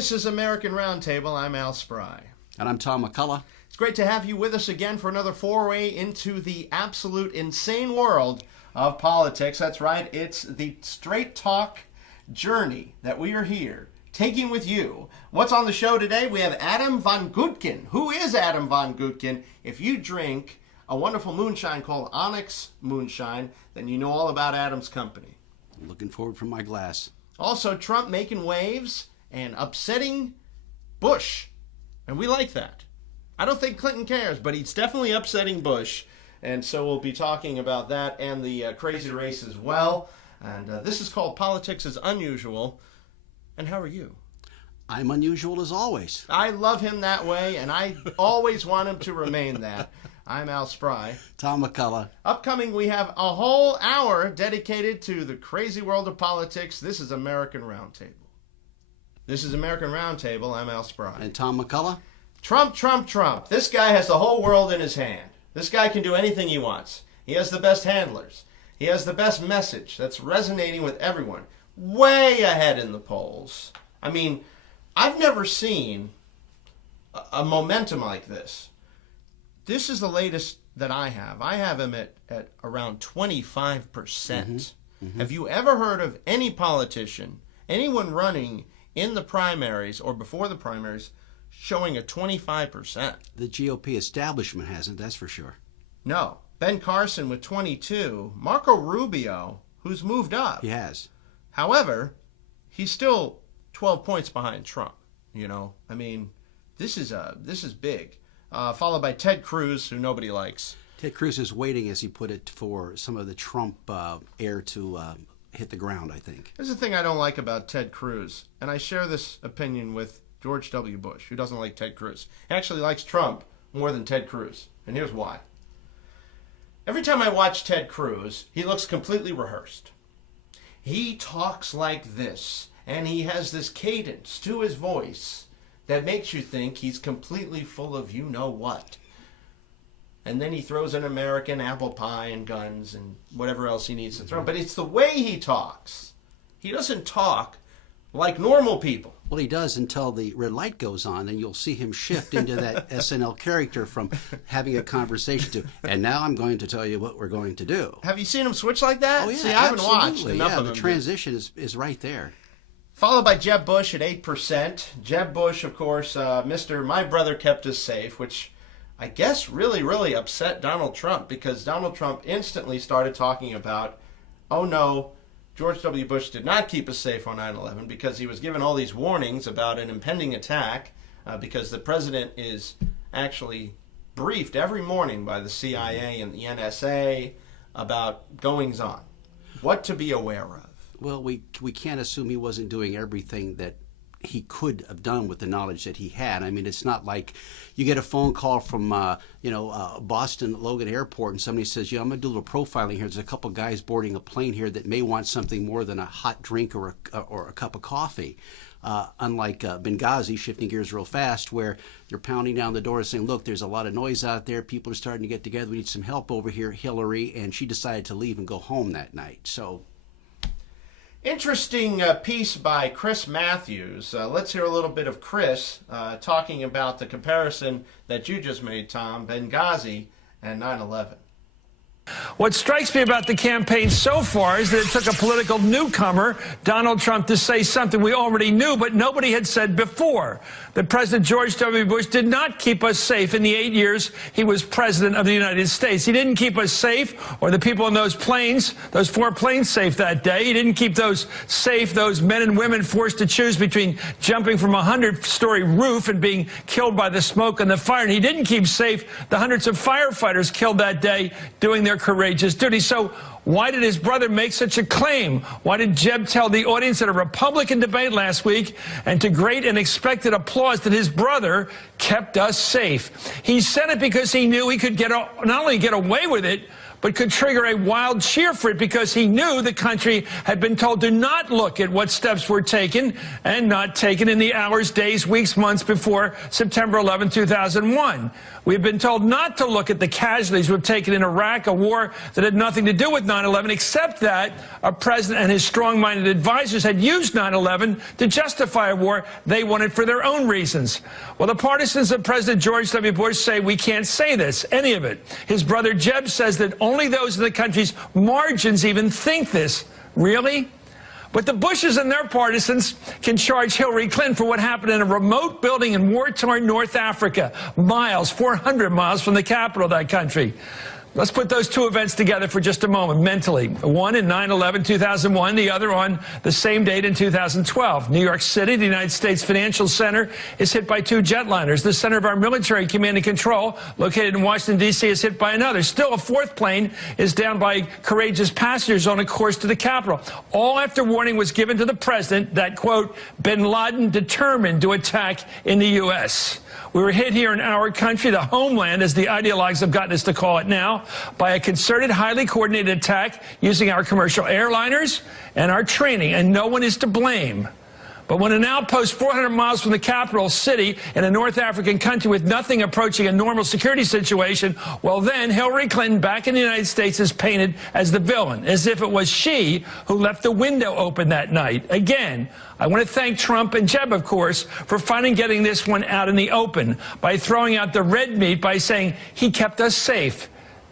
This is American Roundtable. I'm Al Spry. And I'm Tom McCullough. It's great to have you with us again for another foray into the absolute insane world of politics. That's right, it's the straight talk journey that we are here taking with you. What's on the show today? We have Adam von Gutkin. Who is Adam von Gutkin? If you drink a wonderful moonshine called Onyx Moonshine, then you know all about Adam's company. Looking forward from my glass. Also, Trump making waves and upsetting Bush. And we like that. I don't think Clinton cares, but he's definitely upsetting Bush. And so we'll be talking about that and the crazy race as well. And this is called Politics is Unusual. And how are you? I'm unusual as always. I love him that way, and I always want him to remain that. I'm Al Spry. Tom McCullough. Upcoming, we have a whole hour dedicated to the crazy world of politics. This is American Roundtable. This is American Roundtable. I'm Al Spry. And Tom McCullough. Trump, Trump, Trump. This guy has the whole world in his hand. This guy can do anything he wants. He has the best handlers. He has the best message that's resonating with everyone. Way ahead in the polls. I mean, I've never seen a momentum like this. This is the latest that I have. I have him at around 25%. Mm-hmm. Have you ever heard of any politician, anyone running in the primaries or before the primaries, showing a 25%? The GOP establishment hasn't, that's for sure. No. Ben Carson with 22. Marco Rubio, who's moved up. He has. However, he's still 12 points behind Trump. You know, I mean, this is big. Followed by Ted Cruz, who nobody likes. Ted Cruz is waiting, as he put it, for some of the Trump air to hit the ground, I think. There's the thing I don't like about Ted Cruz, and I share this opinion with George W. Bush, who doesn't like Ted Cruz. He actually likes Trump more than Ted Cruz, and here's why. Every time I watch Ted Cruz, he looks completely rehearsed. He talks like this, and he has this cadence to his voice that makes you think he's completely full of you-know-what. And then he throws in American apple pie and guns and whatever else he needs to throw. But it's the way he talks. He doesn't talk like normal people. Well, he does until the red light goes on, and you'll see him shift into that SNL character from having a conversation to, and now I'm going to tell you what we're going to do. Have you seen him switch like that? Oh, yeah, See, I haven't watched enough of him. The transition is right there. Followed by Jeb Bush at 8%. Jeb Bush, of course, Mr. My Brother Kept Us Safe, which I guess really, really upset Donald Trump, because Donald Trump instantly started talking about, oh no, George W. Bush did not keep us safe on 9/11, because he was given all these warnings about an impending attack, because the president is actually briefed every morning by the CIA and the NSA about goings-on. What to be aware of. Well, we can't assume he wasn't doing everything that he could have done with the knowledge that he had. I mean, it's not like you get a phone call from, Boston Logan Airport, and somebody says, I'm going to do a little profiling here. There's a couple guys boarding a plane here that may want something more than a hot drink or a cup of coffee. Unlike Benghazi, shifting gears real fast, where you're pounding down the door and saying, look, there's a lot of noise out there. People are starting to get together. We need some help over here, Hillary. And she decided to leave and go home that night. So... Interesting piece by Chris Matthews. Let's hear a little bit of Chris talking about the comparison that you just made, Tom, Benghazi and 9/11. What strikes me about the campaign so far is that it took a political newcomer, Donald Trump, to say something we already knew, but nobody had said before, that President George W. Bush did not keep us safe in the 8 years he was president of the United States. He didn't keep us safe, or the people in those planes, those 4 planes, safe that day. He didn't keep those safe, those men and women forced to choose between jumping from a 100-story roof and being killed by the smoke and the fire. And he didn't keep safe the hundreds of firefighters killed that day doing their courageous duty. So why did his brother make such a claim? Why did Jeb tell the audience at a Republican debate last week, and to great and expected applause, that his brother kept us safe? He said it because he knew he could not only get away with it, but could trigger a wild cheer for it because he knew the country had been told to not look at what steps were taken and not taken in the hours, days, weeks, months before September 11, 2001. We've been told not to look at the casualties we've taken in Iraq, a war that had nothing to do with 9/11, except that a president and his strong-minded advisors had used 9/11 to justify a war they wanted for their own reasons. Well, the partisans of President George W. Bush say we can't say this, any of it. His brother Jeb says that only those in the country's margins even think this. Really? But the Bushes and their partisans can charge Hillary Clinton for what happened in a remote building in war-torn North Africa, 400 miles from the capital of that country. Let's put those two events together for just a moment mentally. One in 9/11/2001, the other on the same date in 2012. New York City, the United States Financial Center, is hit by two jetliners. The center of our military command and control, located in Washington, D.C., is hit by another. Still, a fourth plane is down by courageous passengers on a course to the Capitol. All after warning was given to the president that, quote, bin Laden determined to attack in the U.S. We were hit here in our country, the homeland, as the ideologues have gotten us to call it now, by a concerted, highly coordinated attack using our commercial airliners and our training, and no one is to blame. But when an outpost 400 miles from the capital city in a North African country with nothing approaching a normal security situation, well then Hillary Clinton back in the United States is painted as the villain, as if it was she who left the window open that night. Again, I want to thank Trump and Jeb, of course, for finally getting this one out in the open by throwing out the red meat by saying he kept us safe.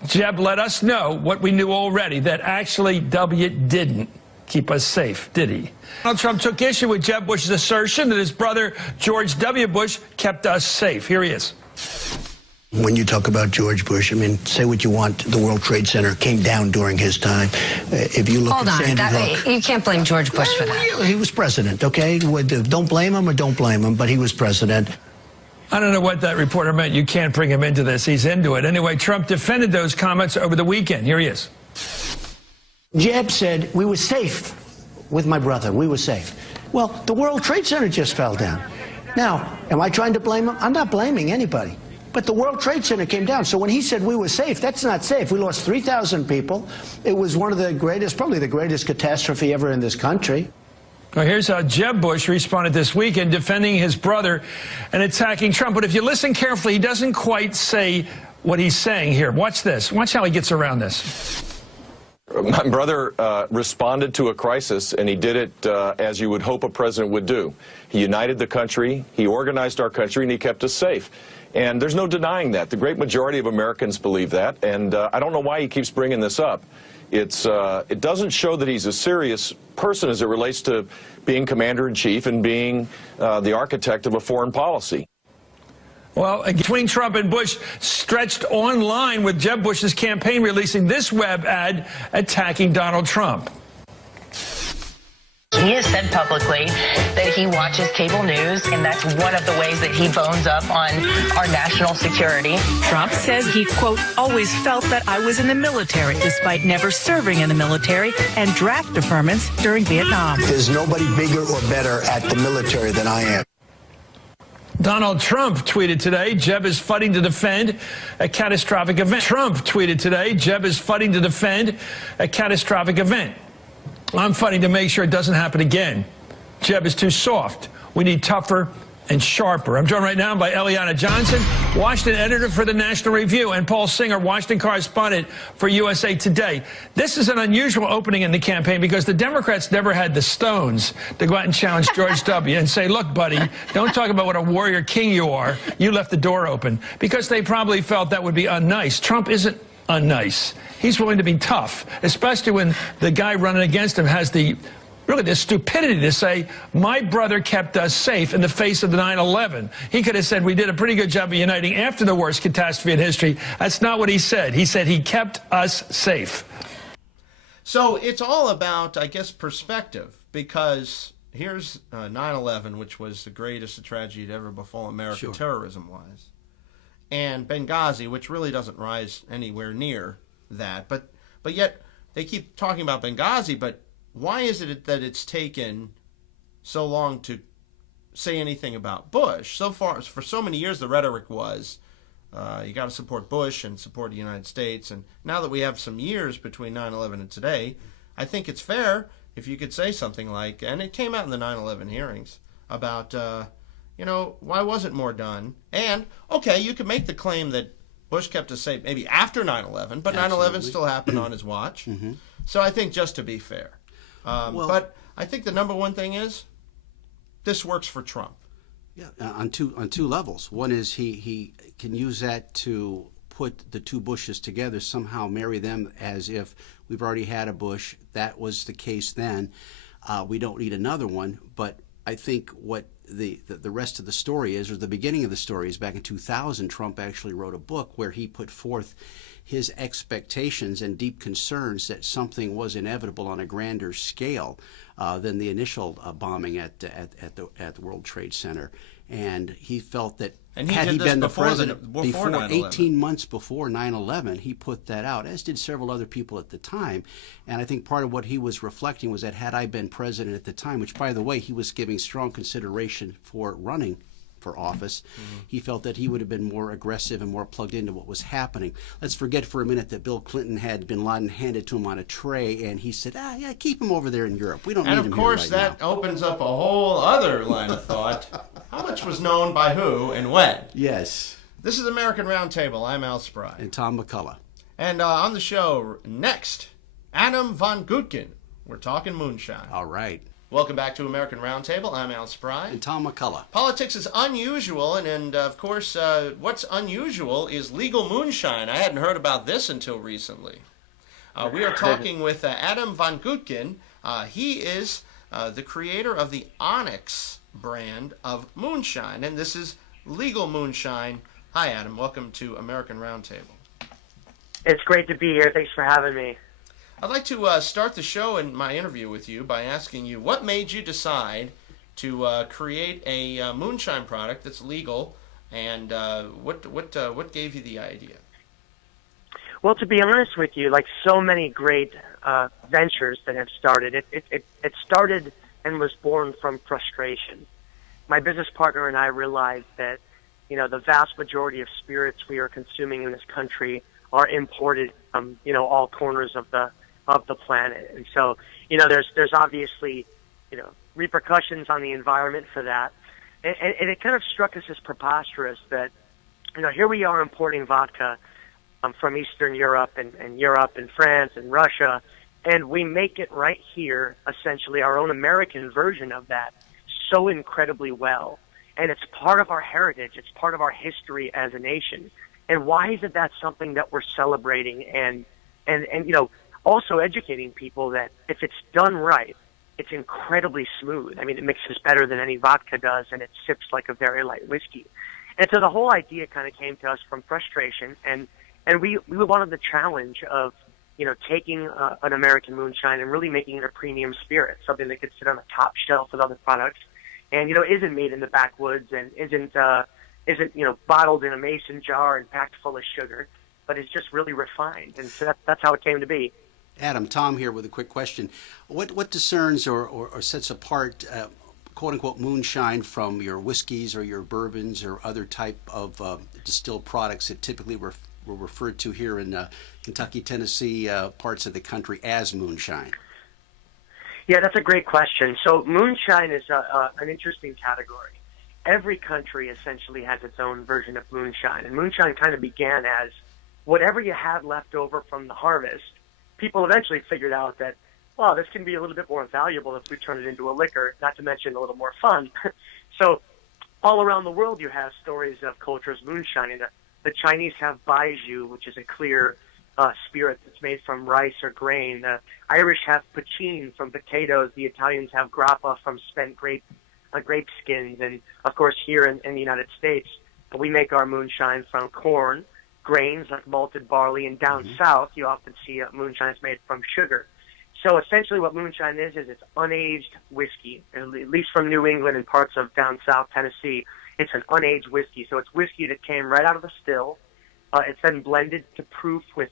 Jeb let us know what we knew already, that actually W didn't keep us safe, did he? Donald Trump took issue with Jeb Bush's assertion that his brother George W. Bush kept us safe. Here he is. When you talk about George Bush, I mean, say what you want. The World Trade Center came down during his time. If you look Hold at on, Sandy Hook, you can't blame George Bush for that. He was president, okay? Don't blame him or don't blame him, but he was president. I don't know what that reporter meant. You can't bring him into this. He's into it. Anyway, Trump defended those comments over the weekend. Here he is. Jeb said, we were safe with my brother. We were safe. Well, the World Trade Center just fell down. Now, am I trying to blame him? I'm not blaming anybody. But the World Trade Center came down. So when he said we were safe, that's not safe. We lost 3,000 people. It was one of the greatest, probably the greatest catastrophe ever in this country. Well, here's how Jeb Bush responded this weekend, defending his brother and attacking Trump. But if you listen carefully, he doesn't quite say what he's saying here. Watch this. Watch how he gets around this. My brother responded to a crisis, and he did it as you would hope a president would do. He united the country, he organized our country, and he kept us safe. And there's no denying that. The great majority of Americans believe that, and I don't know why he keeps bringing this up. It doesn't show that he's a serious person as it relates to being commander-in-chief and being the architect of a foreign policy. Well, between Trump and Bush stretched online with Jeb Bush's campaign releasing this web ad attacking Donald Trump. He has said publicly that he watches cable news, and that's one of the ways that he bones up on our national security. Trump says he, quote, always felt that I was in the military, despite never serving in the military and draft deferments during Vietnam. There's nobody bigger or better at the military than I am. Donald Trump tweeted today, Jeb is fighting to defend a catastrophic event. Trump tweeted today, Jeb is fighting to defend a catastrophic event. I'm fighting to make sure it doesn't happen again. Jeb is too soft. We need tougher and sharper. I'm joined right now by Eliana Johnson, Washington editor for the National Review, and Paul Singer, Washington correspondent for USA Today. This is an unusual opening in the campaign because the Democrats never had the stones to go out and challenge George W. and say, look, buddy, don't talk about what a warrior king you are. You left the door open, because they probably felt that would be unnice. Trump isn't unnice. He's willing to be tough, especially when the guy running against him has the stupidity to say, my brother kept us safe in the face of the 9/11. He could have said we did a pretty good job of uniting after the worst catastrophe in history. That's not what he said. He said he kept us safe. So it's all about, I guess, perspective, because here's 9/11, which was the greatest tragedy to ever befall America, Sure. terrorism-wise, and Benghazi, which really doesn't rise anywhere near that. But yet they keep talking about Benghazi, but why is it that it's taken so long to say anything about Bush? So far, for so many years, the rhetoric was, You got to support Bush and support the United States. And now that we have some years between 9/11 and today, I think it's fair if you could say something like, and it came out in the 9/11 hearings, about, why wasn't more done? And, okay, you could make the claim that Bush kept us safe maybe after 9/11, but 9/11 still happened on his watch. Mm-hmm. So I think just to be fair. But I think the number one thing is this works for Trump. Yeah, on two levels. One is he can use that to put the two Bushes together, somehow marry them as if we've already had a Bush. That was the case then. We don't need another one. But I think what the rest of the story is, or the beginning of the story, is back in 2000, Trump actually wrote a book where he put forth his expectations and deep concerns that something was inevitable on a grander scale than the initial bombing at the World Trade Center. And he felt that had he been the president before 18 months before 9/11, he put that out, as did several other people at the time. And I think part of what he was reflecting was that had I been president at the time, which, by the way, he was giving strong consideration for running for office, he felt that he would have been more aggressive and more plugged into what was happening. Let's forget for a minute that Bill Clinton had bin Laden handed to him on a tray, and he said, yeah, keep him over there in Europe. We don't need him here right now. And of course, that opens up a whole other line of thought. How much was known by who and when? Yes. This is American Roundtable. I'm Al Spry. And Tom McCullough. And on the show next, Adam von Gutken. We're talking moonshine. All right. Welcome back to American Roundtable. I'm Al Spry. And Tom McCullough. Politics is unusual, and of course, what's unusual is legal moonshine. I hadn't heard about this until recently. We are talking with Adam von Gutken. He is the creator of the Onyx brand of moonshine, and this is legal moonshine. Hi, Adam. Welcome to American Roundtable. It's great to be here. Thanks for having me. I'd like to start the show and my interview with you by asking you what made you decide to create a moonshine product that's legal, and what gave you the idea? Well, to be honest with you, like so many great ventures that have started, it started and was born from frustration. My business partner and I realized that, the vast majority of spirits we are consuming in this country are imported from, all corners of the planet. And so, there's obviously, repercussions on the environment for that. And it kind of struck us as preposterous that, here we are importing vodka from Eastern Europe and Europe and France and Russia, and we make it right here, essentially our own American version of that, so incredibly well. And it's part of our heritage. It's part of our history as a nation. And why isn't that something that we're celebrating and also educating people that if it's done right, it's incredibly smooth. I mean, it mixes better than any vodka does, and it sips like a very light whiskey. And so the whole idea kind of came to us from frustration, and we wanted the challenge of, taking an American moonshine and really making it a premium spirit, something that could sit on the top shelf with other products, and, isn't made in the backwoods and isn't bottled in a mason jar and packed full of sugar, but it's just really refined. And so that's how it came to be. Adam, Tom here with a quick question. What discerns or sets apart, quote-unquote, moonshine from your whiskeys or your bourbons or other type of distilled products that typically were referred to here in Kentucky, Tennessee, parts of the country as moonshine? Yeah, that's a great question. So moonshine is an interesting category. Every country essentially has its own version of moonshine, and moonshine kind of began as whatever you had left over from the harvest. People eventually figured out that, well, this can be a little bit more valuable if we turn it into a liquor, not to mention a little more fun. So all around the world you have stories of cultures moonshining. The Chinese have baijiu, which is a clear spirit that's made from rice or grain. The Irish have poutine from potatoes. The Italians have grappa from spent grape skins. And, of course, here in the United States, we make our moonshine from corn, grains like malted barley, and down south you often see moonshine is made from sugar. So essentially what moonshine is it's unaged whiskey, at least from New England and parts of down south Tennessee. It's an unaged whiskey, so it's whiskey that came right out of the still. It's then blended to proof with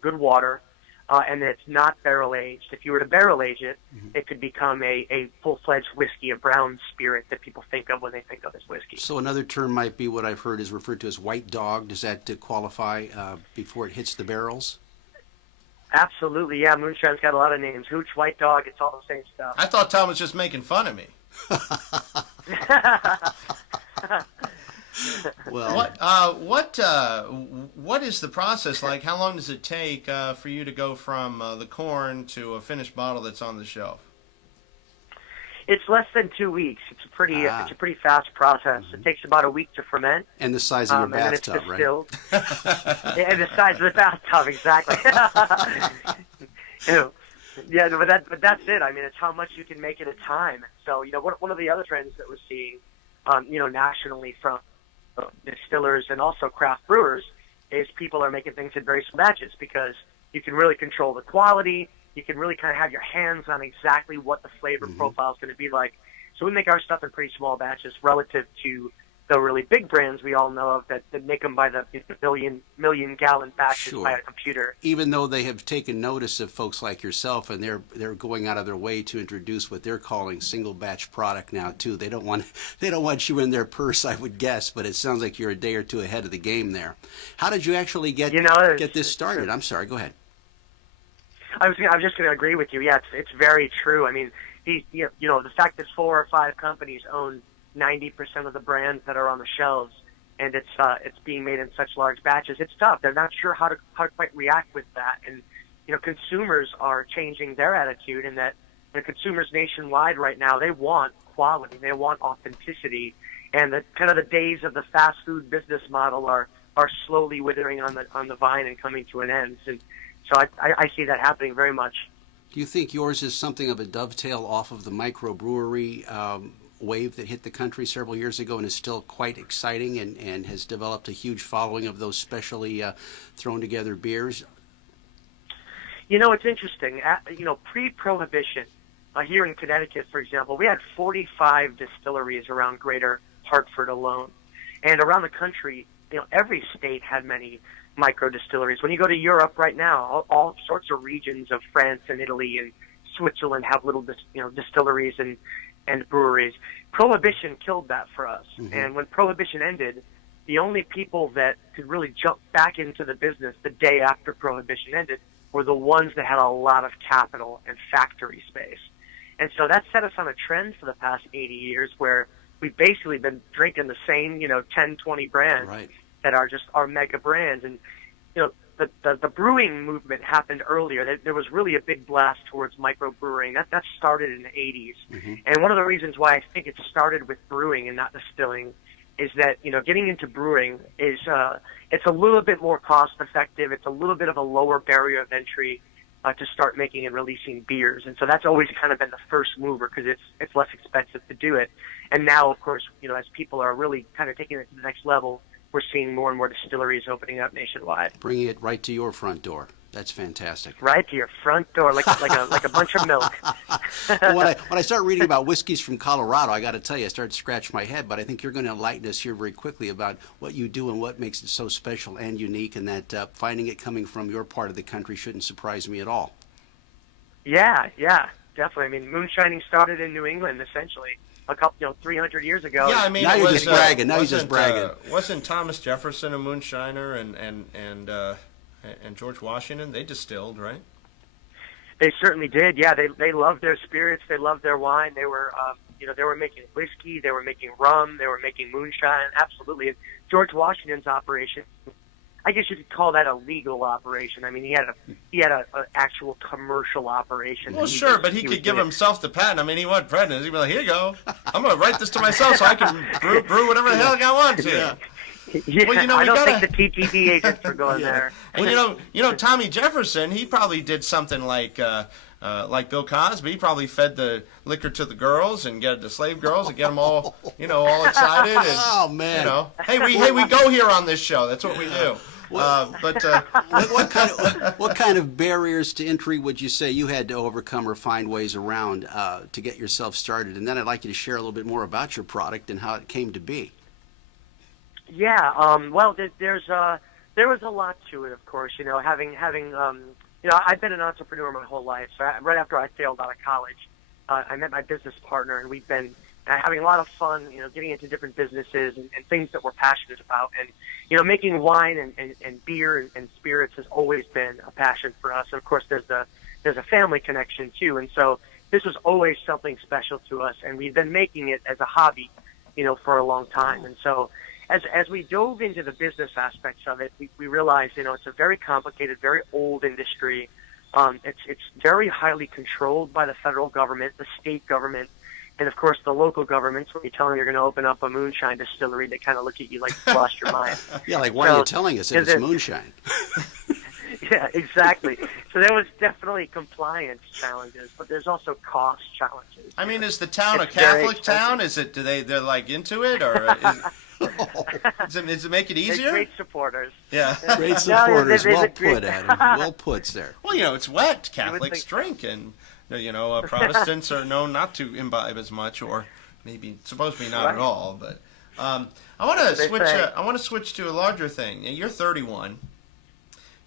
good water. and it's not barrel aged. If you were to barrel age it, it could become a full-fledged whiskey, a brown spirit that people think of when they think of as whiskey. So another term might be what I've heard is referred to as white dog. Does that qualify before it hits the barrels? Absolutely, yeah. Moonshine's got a lot of names. Hooch, White Dog, it's all the same stuff. I thought Tom was just making fun of me. Well, what is the process like? How long does it take for you to go from the corn to a finished bottle that's on the shelf? It's less than 2 weeks. It's a pretty fast process. It takes about a week to ferment. And the size of your bathtub, and then it's distilled. And the size of the bathtub, exactly. Yeah, but that's it. I mean, it's how much you can make at a time. So, one of the other trends that we're seeing, nationally from distillers and also craft brewers is people are making things in very small batches because you can really control the quality. You can really kind of have your hands on exactly what the flavor profile is going to be like. So we make our stuff in pretty small batches relative to the really big brands we all know of that make them by the million gallon batches by a computer. Even though they have taken notice of folks like yourself, and they're going out of their way to introduce what they're calling single batch product now too. They don't want you in their purse, I would guess, but it sounds like you're a day or two ahead of the game there. How did you actually get this started? I'm sorry, go ahead. I was just going to agree with you. Yeah, it's very true. I mean, the fact that 4 or 5 companies own 90% of the brands that are on the shelves, and it's being made in such large batches, it's tough. They're not sure how to quite react with that. And consumers are changing their attitude in that consumers nationwide right now, they want quality, they want authenticity, and the days of the fast food business model are slowly withering on the vine and coming to an end. And so I see that happening very much. Do you think yours is something of a dovetail off of the microbrewery wave that hit the country several years ago and is still quite exciting and has developed a huge following of those specially thrown together beers? It's interesting. Pre-Prohibition, here in Connecticut, for example, we had 45 distilleries around Greater Hartford alone. And around the country, every state had many micro distilleries. When you go to Europe right now, all sorts of regions of France and Italy and Switzerland have little distilleries and breweries. Prohibition killed that for us. And when Prohibition ended, the only people that could really jump back into the business the day after Prohibition ended were the ones that had a lot of capital and factory space. And so that set us on a trend for the past 80 years where we've basically been drinking the same, 10, 20 brands that are just our mega brands. And, the brewing movement happened earlier. There was really a big blast towards microbrewing. That started in the 80s. And one of the reasons why I think it started with brewing and not distilling is that, getting into brewing is, it's a little bit more cost effective. It's a little bit of a lower barrier of entry to start making and releasing beers. And so that's always kind of been the first mover because it's less expensive to do it. And now, of course, as people are really kind of taking it to the next level, we're seeing more and more distilleries opening up nationwide. Bringing it right to your front door. That's fantastic. Right to your front door, like a bunch of milk. Well, when I start reading about whiskeys from Colorado, I got to tell you, I start to scratch my head. But I think you're going to enlighten us here very quickly about what you do and what makes it so special and unique, and that finding it coming from your part of the country shouldn't surprise me at all. Yeah, definitely. I mean, moonshining started in New England, essentially. 300 years ago. Yeah, I mean, now you're just bragging. Now he's just bragging. Wasn't Thomas Jefferson a moonshiner and George Washington? They distilled, right? They certainly did. Yeah, they loved their spirits. They loved their wine. They were, they were making whiskey. They were making rum. They were making moonshine. Absolutely. And George Washington's operation, I guess you could call that a legal operation. I mean, he had a actual commercial operation. Well, sure, but he could give himself the patent. I mean, he wasn't president. He'd be like, here you go. I'm going to write this to myself so I can brew whatever the hell I want to. Yeah, well, I don't think the TTD agents were going there. Well, Tommy Jefferson, he probably did something like Bill Cosby. He probably fed the liquor to the girls and get the slave girls and get them all, all excited. And, oh man! Hey, we go here on this show. That's what we do. What kind of barriers to entry would you say you had to overcome or find ways around to get yourself started? And then I'd like you to share a little bit more about your product and how it came to be. Yeah, well, there was a lot to it, of course. Having I've been an entrepreneur my whole life. So right after I failed out of college, I met my business partner, and we've been having a lot of fun, getting into different businesses and things that we're passionate about. And, making wine and beer and spirits has always been a passion for us. And of course, there's a family connection too. And so this was always something special to us, and we've been making it as a hobby, for a long time. And so as we dove into the business aspects of it, we realized, it's a very complicated, very old industry. It's very highly controlled by the federal government, the state government, and of course the local governments. When you tell them you're going to open up a moonshine distillery, they kind of look at you like you lost your mind. Yeah, like, why are you telling us if it's moonshine? Yeah, exactly. So there was definitely compliance challenges, but there's also cost challenges. I mean, is the town a Catholic town? Is it? They're like into it, or does it make it easier? They're great supporters. Yeah, great supporters. Well put, Adam. Well put, sir. Well, it's wet. Catholics drink, and Protestants are known not to imbibe as much, or maybe supposed to be not at all. But I want to switch. I want to switch to a larger thing. You're 31.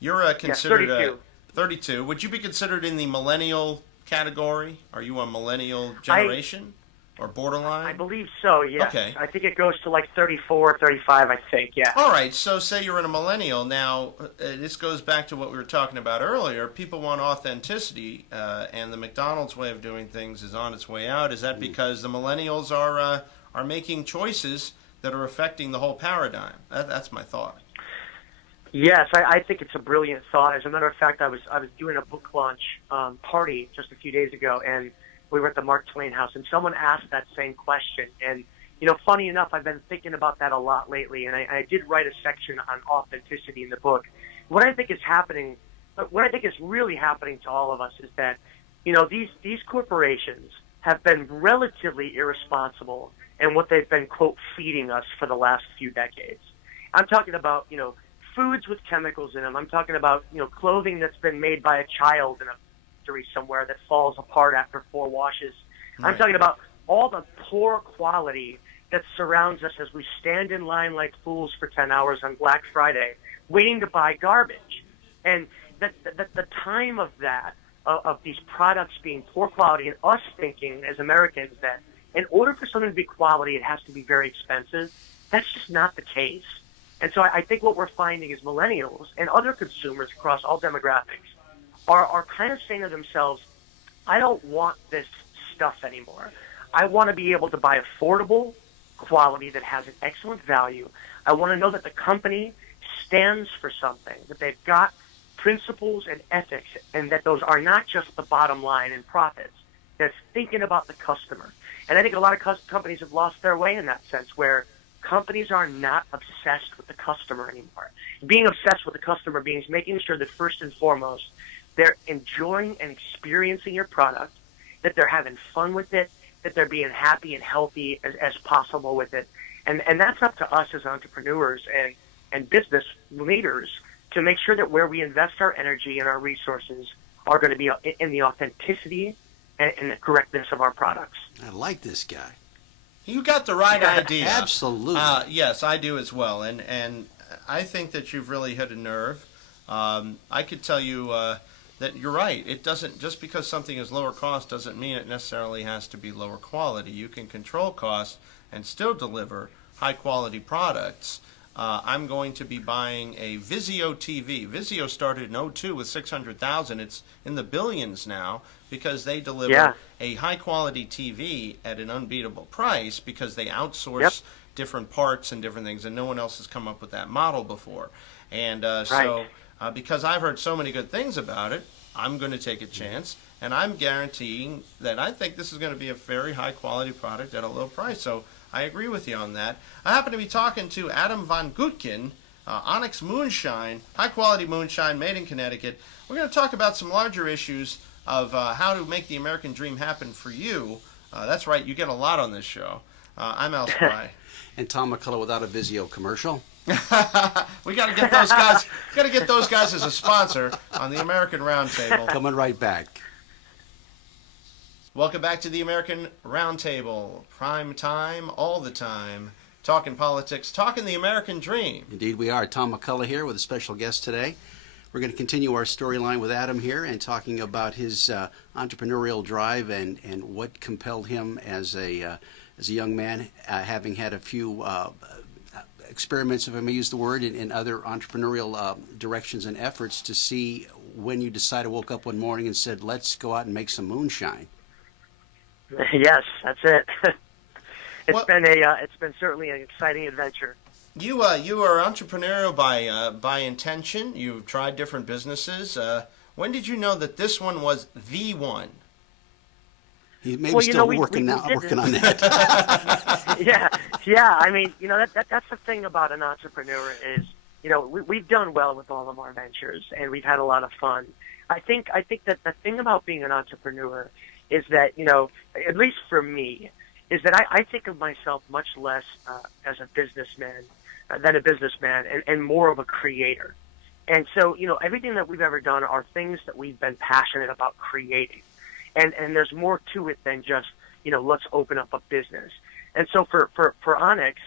You're considered 32. Would you be considered in the millennial category? Are you a millennial generation or borderline? I believe so, yes. Okay. I think it goes to like 34, 35, I think, yeah. All right, so say you're in a millennial. Now, this goes back to what we were talking about earlier. People want authenticity, and the McDonald's way of doing things is on its way out. Is that because the millennials are making choices that are affecting the whole paradigm? That's my thought. Yes, I think it's a brilliant thought. As a matter of fact, I was doing a book launch party just a few days ago, and we were at the Mark Twain House, and someone asked that same question. And, funny enough, I've been thinking about that a lot lately, and I did write a section on authenticity in the book. What I think is really happening to all of us is that, these corporations have been relatively irresponsible in what they've been, quote, feeding us for the last few decades. I'm talking about, foods with chemicals in them. I'm talking about, clothing that's been made by a child in a factory somewhere that falls apart after 4 washes. Right. I'm talking about all the poor quality that surrounds us as we stand in line like fools for 10 hours on Black Friday, waiting to buy garbage. And the time of that, of these products being poor quality, and us thinking as Americans that in order for something to be quality, it has to be very expensive, that's just not the case. And so I think what we're finding is millennials and other consumers across all demographics are kind of saying to themselves, I don't want this stuff anymore. I want to be able to buy affordable quality that has an excellent value. I want to know that the company stands for something, that they've got principles and ethics, and that those are not just the bottom line and profits. They're thinking about the customer. And I think a lot of companies have lost their way in that sense, where companies are not obsessed with the customer anymore. Being obsessed with the customer means making sure that first and foremost, they're enjoying and experiencing your product, that they're having fun with it, that they're being happy and healthy as possible with it. And that's up to us as entrepreneurs and business leaders to make sure that where we invest our energy and our resources are going to be in the authenticity and the correctness of our products. I like this guy. You got the right idea. Absolutely. Yes, I do as well. And I think that you've really hit a nerve. I could tell you that you're right. It doesn't, just because something is lower cost doesn't mean it necessarily has to be lower quality. You can control costs and still deliver high quality products. I'm going to be buying a Vizio TV. Vizio started in 2002 with 600,000. It's in the billions now because they deliver a high-quality TV at an unbeatable price because they outsource different parts and different things, and no one else has come up with that model before. And so because I've heard so many good things about it, I'm going to take a chance, and I'm guaranteeing that I think this is going to be a very high-quality product at a low price. So I agree with you on that. I happen to be talking to Adam von Gutken, Onyx Moonshine, high-quality moonshine made in Connecticut. We're going to talk about some larger issues of how to make the American dream happen for you. That's right, you get a lot on this show. I'm Al Spry. And Tom McCullough without a Vizio commercial. We got to get those guys. Got to get those guys as a sponsor on the American Roundtable. Coming right back. Welcome back to the American Roundtable. Prime time, all the time. Talking politics, talking the American dream. Indeed we are. Tom McCullough here with a special guest today. We're going to continue our storyline with Adam here and talking about his entrepreneurial drive and what compelled him as a young man, having had a few experiments, if I may use the word, in other entrepreneurial directions and efforts, to see when you decided, woke up one morning and said, let's go out and make some moonshine. Yes, that's it. It's been certainly an exciting adventure. You are entrepreneurial by intention. You've tried different businesses. When did you know that this one was the one? He may be still working on that. Yeah. I mean, that's the thing about an entrepreneur is, we've done well with all of our ventures and we've had a lot of fun. I think that the thing about being an entrepreneur is that, at least for me, is that I think of myself much less as a businessman than a businessman and more of a creator. And so, everything that we've ever done are things that we've been passionate about creating. And there's more to it than just, let's open up a business. And so for Onyx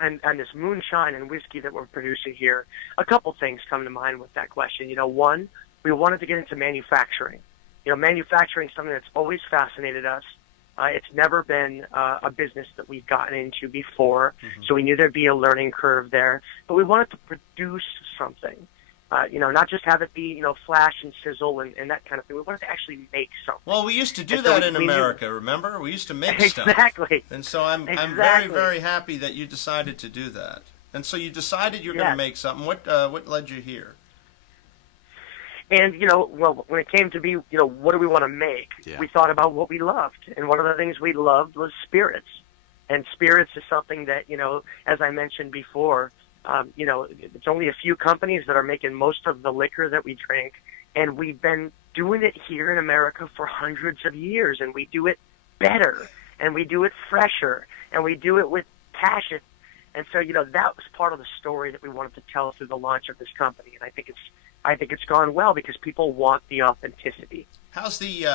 and this moonshine and whiskey that we're producing here, a couple things come to mind with that question. One, we wanted to get into manufacturing. Manufacturing is something that's always fascinated us. It's never been a business that we've gotten into before, so we knew there'd be a learning curve there. But we wanted to produce something, not just have it be, flash and sizzle and that kind of thing. We wanted to actually make something. Well, we used to do that in America, remember? We used to make stuff. Exactly. And so I'm very, very happy that you decided to do that. And so you decided you're going to make something. What led you here? And, when it came to be, what do we want to make? Yeah. We thought about what we loved. And one of the things we loved was spirits. And spirits is something that, as I mentioned before, it's only a few companies that are making most of the liquor that we drink. And we've been doing it here in America for hundreds of years. And we do it better. And we do it fresher. And we do it with passion. And so, that was part of the story that we wanted to tell through the launch of this company. And I think it's gone well because people want the authenticity. How's the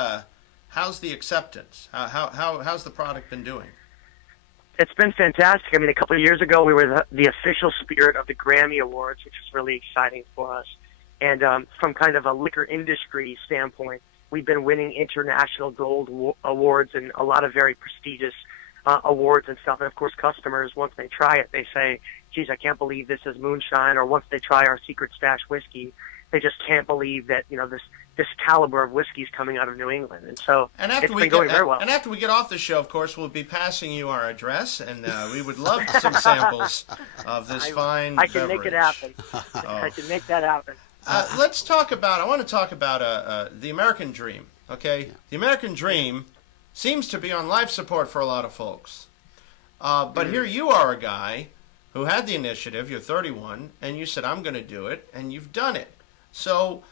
acceptance? How's the product been doing? It's been fantastic. I mean, a couple of years ago, we were the official spirit of the Grammy Awards, which was really exciting for us. And from kind of a liquor industry standpoint, we've been winning international gold awards and a lot of very prestigious awards and stuff. And of course, customers, once they try it, they say, geez, I can't believe this is moonshine. Or once they try our Secret Stash whiskey, they just can't believe that, this caliber of whiskey is coming out of New England. And so it's been going very well. And after we get off the show, of course, we'll be passing you our address, and we would love some samples of this fine beverage. I can make it happen. I can make that happen. I want to talk about the American dream, okay? Yeah. The American dream seems to be on life support for a lot of folks. But here you are, a guy who had the initiative. You're 31, and you said, I'm going to do it, and you've done it. So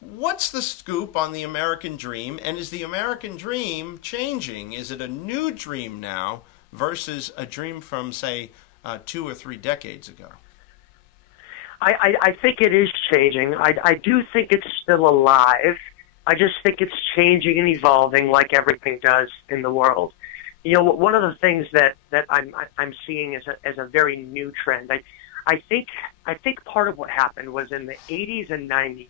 what's the scoop on the American dream, and is the American dream changing? Is it a new dream now versus a dream from, say, 2 or 3 decades ago? I think it is changing. I do think it's still alive. I just think it's changing and evolving like everything does in the world. One of the things that I'm seeing as a very new trend, I think part of what happened was in the 80s and 90s,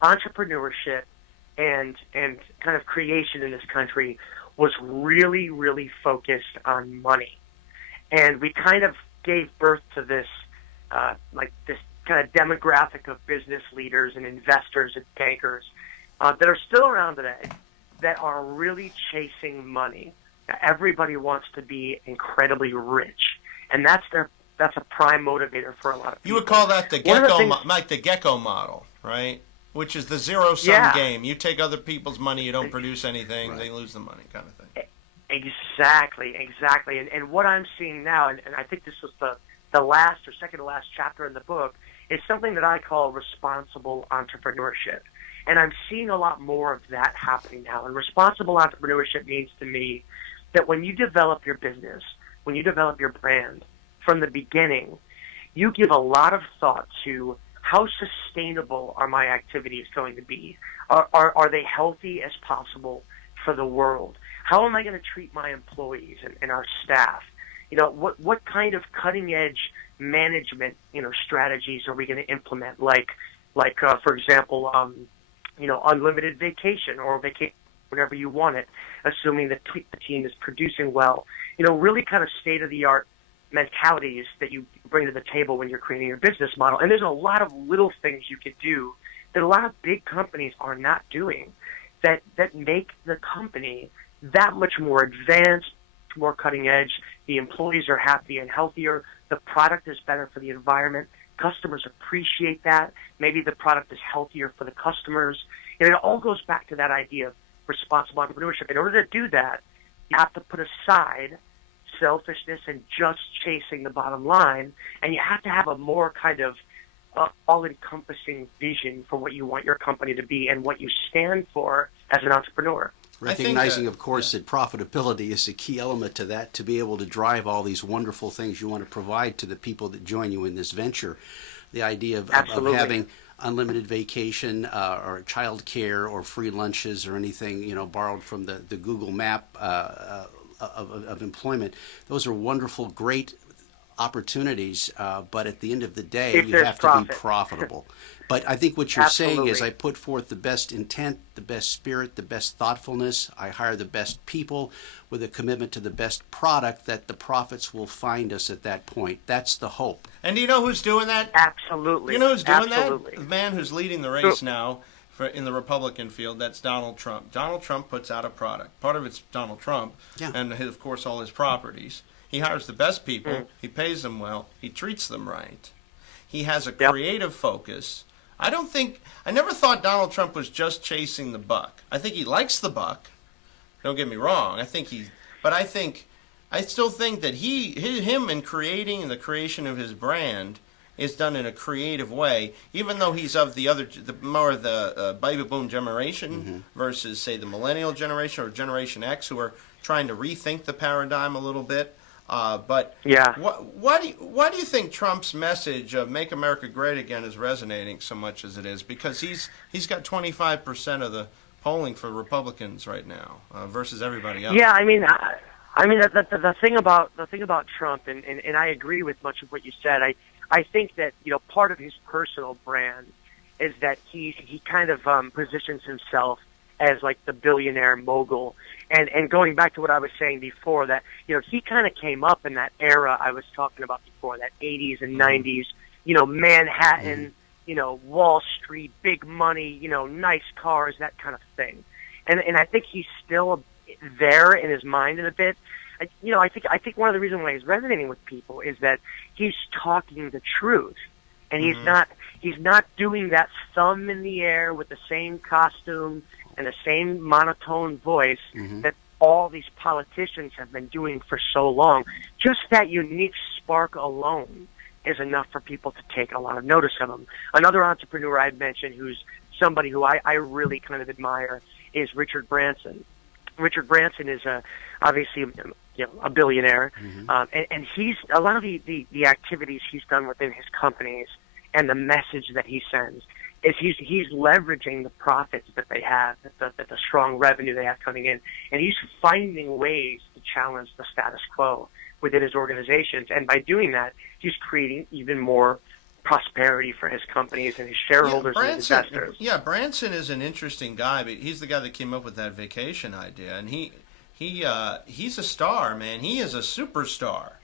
entrepreneurship and kind of creation in this country was really, really focused on money. And we kind of gave birth to this kind of demographic of business leaders and investors and bankers that are still around today that are really chasing money. Everybody wants to be incredibly rich, and that's a prime motivator for a lot of people. You would call that the gecko model, right? Which is the zero-sum game. You take other people's money, you don't produce anything, right. They lose the money, kind of thing. Exactly. And what I'm seeing now, and I think this was the last or second to last chapter in the book, is something that I call responsible entrepreneurship. And I'm seeing a lot more of that happening now. And responsible entrepreneurship means to me that when you develop your business, when you develop your brand, from the beginning, you give a lot of thought to how sustainable are my activities going to be? Are they healthy as possible for the world? How am I going to treat my employees and our staff? What kind of cutting edge management, strategies are we going to implement? Like like for example, unlimited vacation or vacation whenever you want it, assuming that the team is producing well. Really kind of state-of-the-art mentalities that you bring to the table when you're creating your business model. And there's a lot of little things you could do that a lot of big companies are not doing that make the company that much more advanced, more cutting edge. The employees are happy and healthier. The product is better for the environment. Customers appreciate that. Maybe the product is healthier for the customers. And it all goes back to that idea of responsible entrepreneurship. In order to do that, you have to put aside selfishness and just chasing the bottom line, and you have to have a more kind of all-encompassing vision for what you want your company to be and what you stand for as an entrepreneur. Recognizing, of course, that profitability is a key element to that, to be able to drive all these wonderful things you want to provide to the people that join you in this venture. The idea of having unlimited vacation or child care or free lunches or anything, borrowed from the Google Map of employment. Those are wonderful, great opportunities, but at the end of the day, you have to be profitable. But I think what you're saying is I put forth the best intent, the best spirit, the best thoughtfulness. I hire the best people with a commitment to the best product, that the profits will find us at that point. That's the hope. And do you know who's doing that? Absolutely. You know who's doing that? The man who's leading the race now in the Republican field, that's Donald Trump. Donald Trump puts out a product. Part of it's Donald Trump, and of course all his properties. He hires the best people. He pays them well. He treats them right. He has a creative focus. I never thought Donald Trump was just chasing the buck. I think he likes the buck. Don't get me wrong. I still think that him in creating the creation of his brand is done in a creative way, even though he's of the baby boom generation versus, say, the millennial generation or Generation X, who are trying to rethink the paradigm a little bit. Why do you think Trump's message of "Make America Great Again" is resonating so much as it is? Because he's got 25% of the polling for Republicans right now versus everybody else. Yeah, the thing about Trump, and I agree with much of what you said. I think that part of his personal brand is that he kind of positions himself as like the billionaire mogul. And going back to what I was saying before, that he kind of came up in that era I was talking about before, that 80s and 90s, Manhattan, Wall Street, big money, nice cars, that kind of thing. And I think he's still there in his mind in a bit. I think one of the reasons why he's resonating with people is that he's talking the truth, and he's not doing that thumb in the air with the same costume and the same monotone voice that all these politicians have been doing for so long. Just that unique spark alone is enough for people to take a lot of notice of him. Another entrepreneur I'd mentioned, who's somebody who I really kind of admire, is Richard Branson. Richard Branson is obviously a billionaire, and he's a lot of the activities he's done within his companies and the message that he sends is he's leveraging the profits that they have, the strong revenue they have coming in, and he's finding ways to challenge the status quo within his organizations. And by doing that, he's creating even more prosperity for his companies and his shareholders and investors. Yeah, Branson is an interesting guy, but he's the guy that came up with that vacation idea, and he's a star, man. He is a superstar.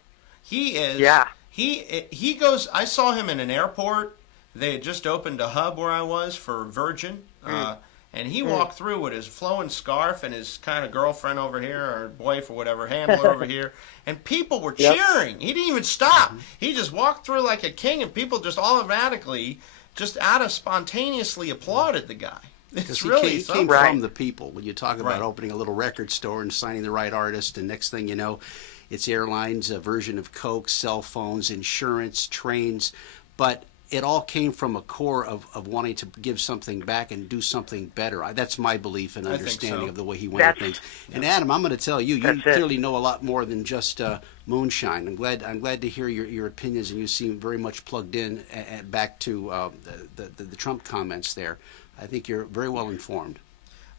He is. Yeah. He goes. I saw him in an airport. They had just opened a hub where I was for Virgin, and he walked through with his flowing scarf and his kind of girlfriend over here, or wife or whatever, handler over here, and people were cheering. He didn't even stop. He just walked through like a king, and people just automatically, just spontaneously applauded the guy. It's really he came from the people. When you talk about opening a little record store and signing the right artist, and next thing you know, it's airlines, a version of Coke, cell phones, insurance, trains, but it all came from a core of wanting to give something back and do something better. That's my belief and understanding of the way he went at things. And Adam, I'm going to tell you, you clearly know a lot more than just moonshine. I'm glad to hear your opinions, and you seem very much plugged in back to the Trump comments there. I think you're very well informed.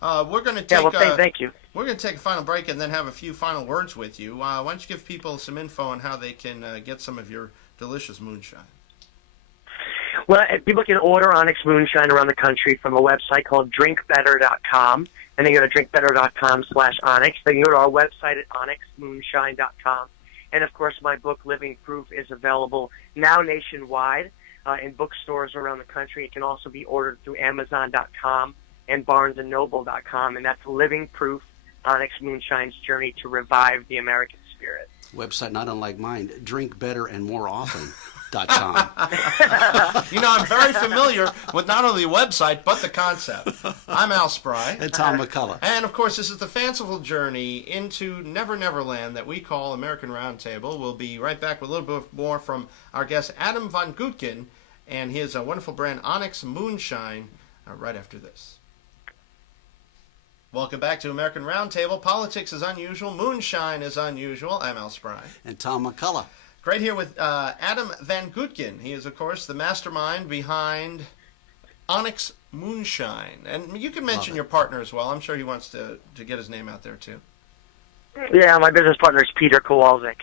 We're going to take thank you. We're going to take a final break and then have a few final words with you. Why don't you give people some info on how they can get some of your delicious moonshine? Well, people can order Onyx Moonshine around the country from a website called drinkbetter.com, and they go to drinkbetter.com/Onyx. They can go to our website at onyxmoonshine.com. And, of course, my book, Living Proof, is available now nationwide in bookstores around the country. It can also be ordered through Amazon.com and BarnesandNoble.com, and that's Living Proof, Onyx Moonshine's Journey to Revive the American Spirit. Website not unlike mine, drinkbetterandmoreoften.com. I'm very familiar with not only the website, but the concept. I'm Al Spry. And Tom McCullough. And, of course, this is the fanciful journey into Never Never Land that we call American Roundtable. We'll be right back with a little bit more from our guest, Adam von Gutkin, and his wonderful brand, Onyx Moonshine, right after this. Welcome back to American Roundtable. Politics is unusual. Moonshine is unusual. I'm Al Spry. And Tom McCullough. Great here with Adam van Gutkin. He is, of course, the mastermind behind Onyx Moonshine. And you can mention your partner as well. I'm sure he wants to get his name out there, too. Yeah, my business partner is Peter Kowalczyk.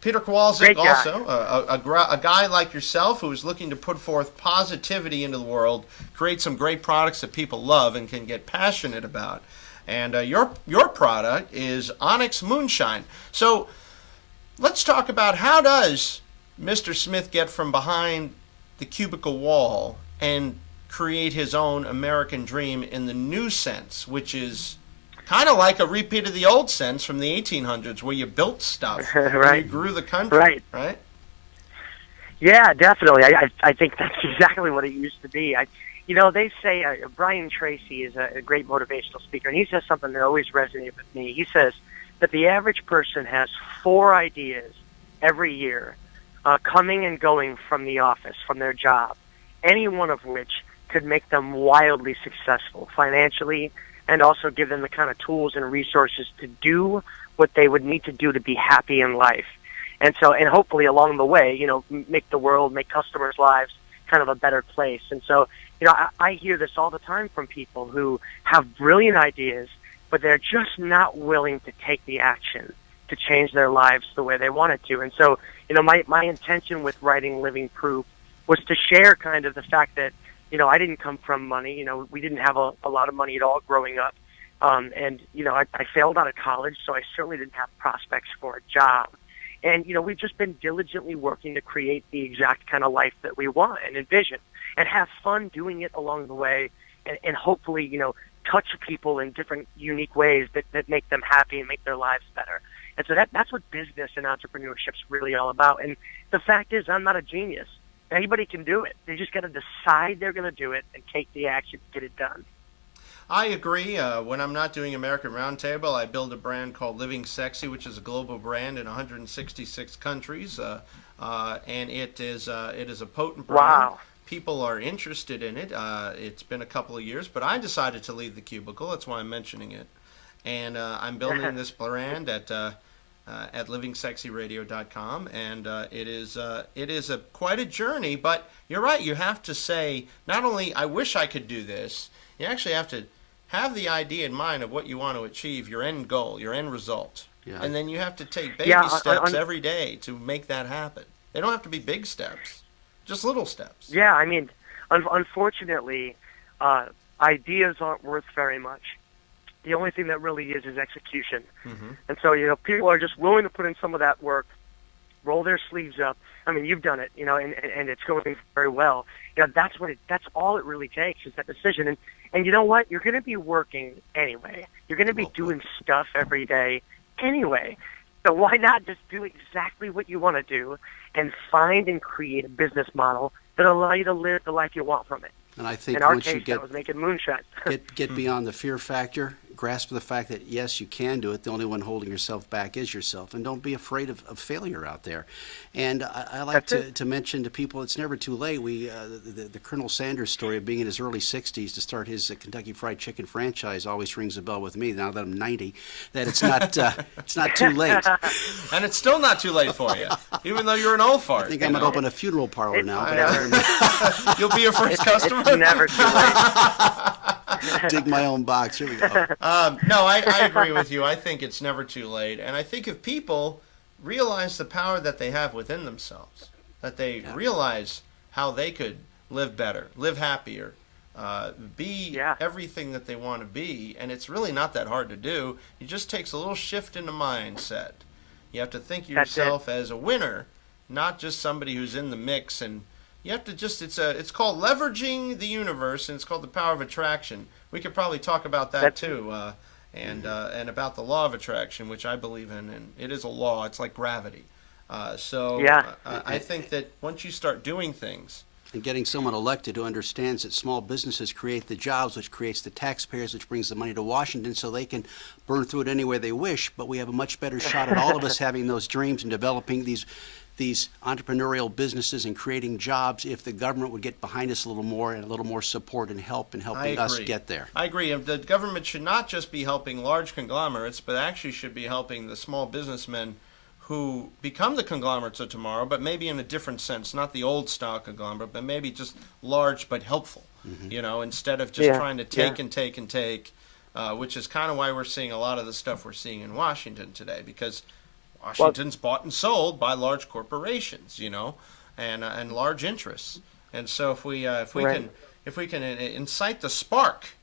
Peter Kowalczyk, also a guy like yourself who is looking to put forth positivity into the world, create some great products that people love and can get passionate about. And your product is Onyx Moonshine. So let's talk about how does Mr. Smith get from behind the cubicle wall and create his own American dream in the new sense, which is kind of like a repeat of the old sense from the 1800s where you built stuff, right. You grew the country, right? Yeah, definitely. I think that's exactly what it used to be. They say Brian Tracy is a great motivational speaker, and he says something that always resonated with me. He says that the average person has 4 ideas every year coming and going from the office, from their job, any one of which could make them wildly successful financially and also give them the kind of tools and resources to do what they would need to do to be happy in life. And hopefully along the way, make the world, make customers' lives kind of a better place. And so, I hear this all the time from people who have brilliant ideas, but they're just not willing to take the action to change their lives the way they wanted to. And so, my intention with writing Living Proof was to share kind of the fact that, I didn't come from money. We didn't have a lot of money at all growing up. And I failed out of college, so I certainly didn't have prospects for a job. And, we've just been diligently working to create the exact kind of life that we want and envision and have fun doing it along the way and hopefully, touch people in different unique ways that make them happy and make their lives better. And so that's what business and entrepreneurship's really all about. And the fact is, I'm not a genius. Anybody can do it. They just got to decide they're going to do it and take the action to get it done. I agree. When I'm not doing American Roundtable, I build a brand called Living Sexy, which is a global brand in 166 countries, and it is a potent brand. Wow. People are interested in it. It's been a couple of years, but I decided to leave the cubicle. That's why I'm mentioning it. And I'm building this brand at livingsexyradio.com, and it is quite a journey. But you're right. You have to say, not only I wish I could do this, you actually have to have the idea in mind of what you want to achieve, your end goal, your end result. Yeah. And then you have to take baby steps every day to make that happen. They don't have to be big steps, just little steps. Yeah, I mean, unfortunately, ideas aren't worth very much. The only thing that really is execution. Mm-hmm. And so, people are just willing to put in some of that work, roll their sleeves up. I mean, you've done it, and it's going very well. That's all it really takes is that decision. And you know what? You're going to be working anyway. You're going to be doing stuff every day anyway. So why not just do exactly what you want to do and find and create a business model that allow you to live the life you want from it? And I think in our once case, you that was making moonshine. get beyond the fear factor, grasp the fact that, yes, you can do it. The only one holding yourself back is yourself. And don't be afraid of failure out there. And I like to mention to people it's never too late. The Colonel Sanders story of being in his early 60s to start his Kentucky Fried Chicken franchise always rings a bell with me now that I'm 90, that it's not too late. And it's still not too late for you, even though you're an old fart. I think I'm going to open a funeral parlor now. You'll be your first customer. It's never too late. Dig my own box. Here we go. No, I agree with you. I think it's never too late. And I think if people realize the power that they have within themselves, that they realize how they could live better, live happier, be everything that they want to be. And it's really not that hard to do. It just takes a little shift in the mindset. You have to think of yourself as a winner, not just somebody who's in the mix. And you have to just, it's called leveraging the universe, and it's called the power of attraction. We could probably talk about that too, and about the law of attraction, which I believe in, and it is a law. It's like gravity. I think that once you start doing things, and getting someone elected who understands that small businesses create the jobs, which creates the taxpayers, which brings the money to Washington so they can burn through it any way they wish. But we have a much better shot at all of us having those dreams and developing these entrepreneurial businesses and creating jobs if the government would get behind us a little more and a little more support and help in helping us get there. I agree. The government should not just be helping large conglomerates, but actually should be helping the small businessmen who become the conglomerates of tomorrow, but maybe in a different sense, not the old style conglomerate, but maybe just large but helpful, instead of just trying to take and take and take, which is kind of why we're seeing a lot of the stuff we're seeing in Washington today, because Washington's bought and sold by large corporations, and large interests. And so if we can incite the spark,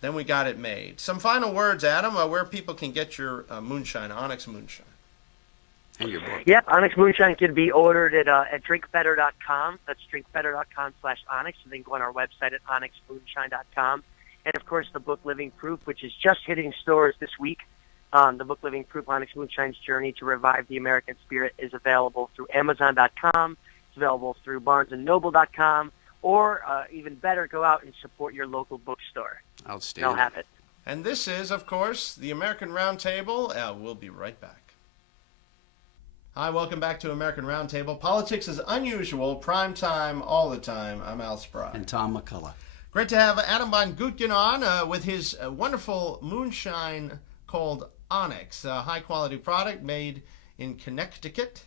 then we got it made. Some final words, Adam, where people can get your moonshine, Onyx Moonshine. And your book. Yep, Onyx Moonshine can be ordered at drinkbetter.com. That's drinkbetter.com/Onyx. And then go on our website at onyxmoonshine.com. And, of course, the book Living Proof, which is just hitting stores this week. The book Living Proof, Onyx Moonshine's Journey to Revive the American Spirit is available through Amazon.com. It's available through BarnesandNoble.com. Or, even better, go out and support your local bookstore. Outstanding. They'll have it. And this is, of course, the American Roundtable. We'll be right back. Hi, welcome back to American Roundtable. Politics is unusual, prime time, all the time. I'm Al Spry. And Tom McCullough. Great to have Adam von Gutgen on with his wonderful moonshine called Onyx, a high-quality product made in Connecticut,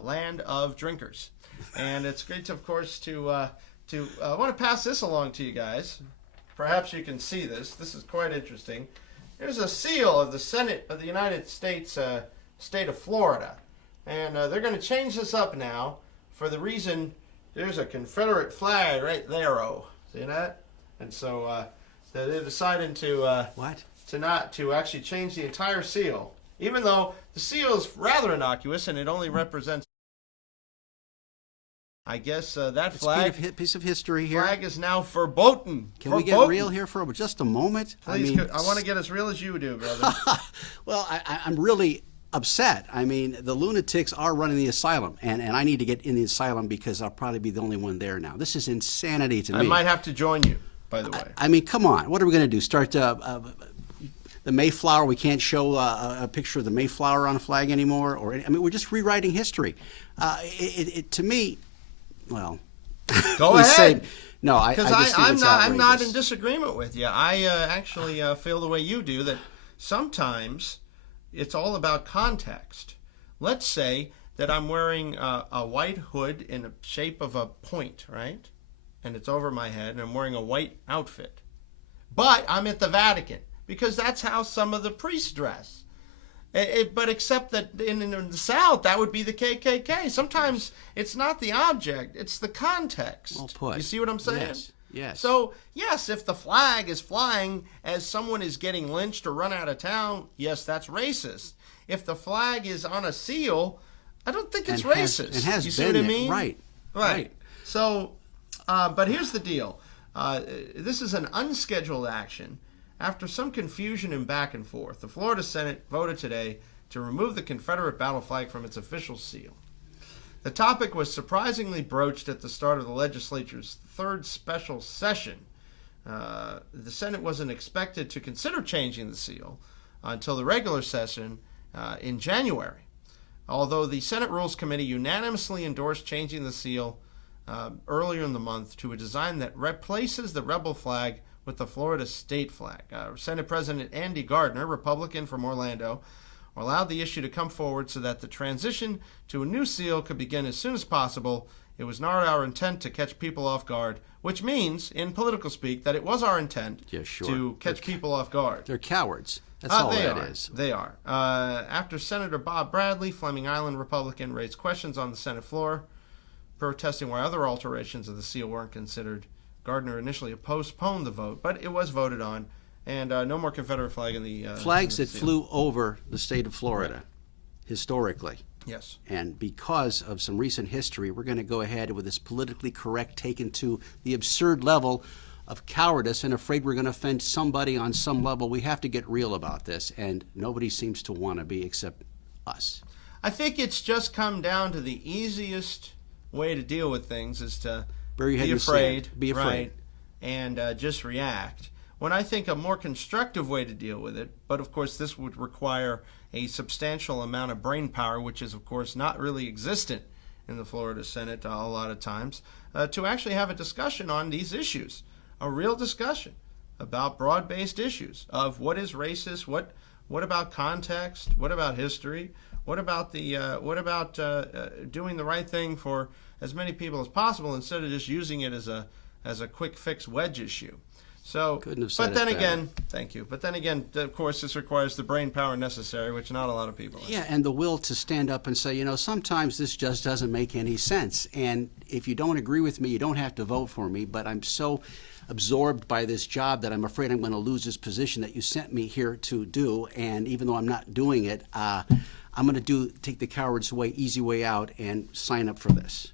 land of drinkers. And it's great, to, of course, to want to pass this along to you guys. Perhaps you can see this. This is quite interesting. There's a seal of the Senate of the United States, state of Florida. And they're going to change this up now for the reason there's a Confederate flag right there. See that? And so they're deciding to to actually change the entire seal, even though the seal is rather innocuous and it only represents. I guess that piece of history here. Flag is now verboten. Can we get real here for just a moment? Please, I want to get as real as you do, brother. Well, I'm really upset. I mean, the lunatics are running the asylum, and I need to get in the asylum because I'll probably be the only one there now. This is insanity to me. I might have to join you, by the way. I mean, come on. What are we going to do? Start the Mayflower? We can't show a picture of the Mayflower on a flag anymore? We're just rewriting history. To me, well, go ahead. No, I'm not in disagreement with you. I actually feel the way you do, that sometimes it's all about context. Let's say that I'm wearing a white hood in the shape of a point, right? And it's over my head, and I'm wearing a white outfit. But I'm at the Vatican, because that's how some of the priests dress. But except that in the South, that would be the KKK. Sometimes it's not the object, it's the context. Well put. You see what I'm saying? Yes. So, yes, if the flag is flying as someone is getting lynched or run out of town, yes, that's racist. If the flag is on a seal, I don't think it's racist. It has you see been what I mean? Right. So, but here's the deal. This is an unscheduled action. After some confusion and back and forth, the Florida Senate voted today to remove the Confederate battle flag from its official seal. The topic was surprisingly broached at the start of the legislature's third special session. The Senate wasn't expected to consider changing the seal until the regular session in January, although the Senate Rules Committee unanimously endorsed changing the seal earlier in the month to a design that replaces the rebel flag with the Florida state flag. Senate President Andy Gardner, Republican from Orlando, allowed the issue to come forward so that the transition to a new seal could begin as soon as possible. It was not our intent to catch people off guard, which means, in political speak, that it was our intent to catch people off guard. They're cowards. That's all that is. They are. After Senator Bob Bradley, Fleming Island Republican, raised questions on the Senate floor, protesting why other alterations of the seal weren't considered. Gardner initially postponed the vote, but it was voted on, and no more Confederate flag in the flags in the that seal. flew over the state of Florida, historically. Yes. And because of some recent history, we're going to go ahead with this politically correct taken to the absurd level of cowardice and afraid we're going to offend somebody on some level. We have to get real about this, and nobody seems to want to be except us. I think it's just come down to the easiest way to deal with things is to Bury your head be in the sand. afraid, Be afraid. right, and just react. When I think a more constructive way to deal with it, but of course this would require a substantial amount of brain power, which is of course not really existent in the Florida Senate a lot of times, to actually have a discussion on these issues, a real discussion about broad-based issues of what is racist, what about context, what about history, what about doing the right thing for as many people as possible instead of just using it as a quick fix wedge issue. So, Couldn't have said but then it better. again, thank you. But then again, of course, this requires the brain power necessary, which not a lot of people have. Yeah, and the will to stand up and say, you know, sometimes this just doesn't make any sense. And if you don't agree with me, you don't have to vote for me. But I'm so absorbed by this job that I'm afraid I'm going to lose this position that you sent me here to do. And even though I'm not doing it, I'm going to take the coward's way, easy way out, and sign up for this.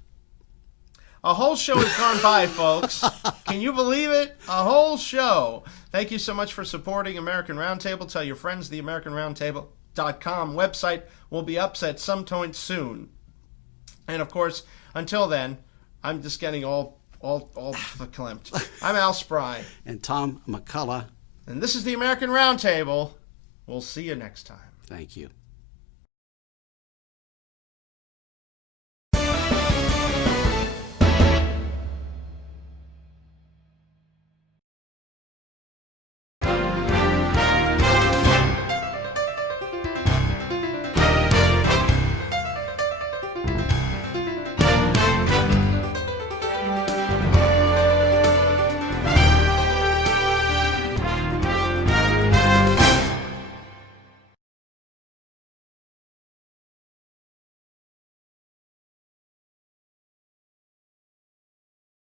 A whole show has gone by, folks. Can you believe it? A whole show. Thank you so much for supporting American Roundtable. Tell your friends the AmericanRoundtable.com website will be up at some point soon. And of course, until then, I'm just getting all verklempt. I'm Al Spry. And Tom McCullough. And this is the American Roundtable. We'll see you next time. Thank you.